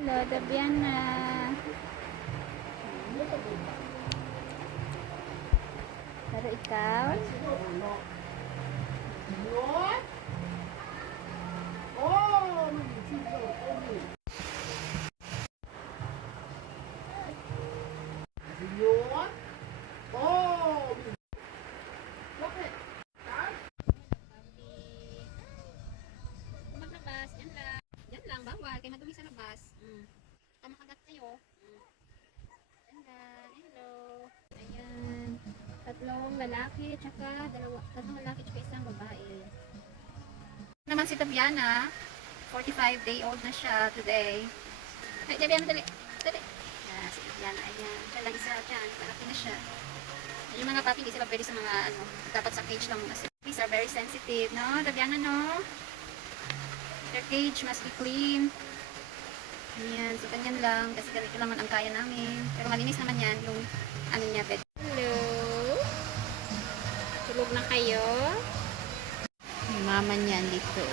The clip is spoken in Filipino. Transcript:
Hello, Dabiana. Pero ikaw? Maglabas, yan lang. Yan lang, bawal. Kaya madumi sa labas. Kamakagat kayo. Yan lang. Hello. Ayan. Tatlong lalaki, tatlong lalaki, tsaka isang babae. Naman si Tabiana. 45-day-old na siya today. Ay, Tabiana, dali. Dali. Si Tabiana, ayan. Siya lang isa dyan. Malaki na siya. Yung mga puppy, hindi sila pwede sa mga, dapat sa cage lang muna sila. These are very sensitive, no? Tabiana, no? Their cage must be clean. Ayan, so ganyan lang. Kasi ganito naman ang kaya namin. Pero malinis naman yan, yung ano niya, bed. Hello? Tulog na kayo? Yung mama niyan dito.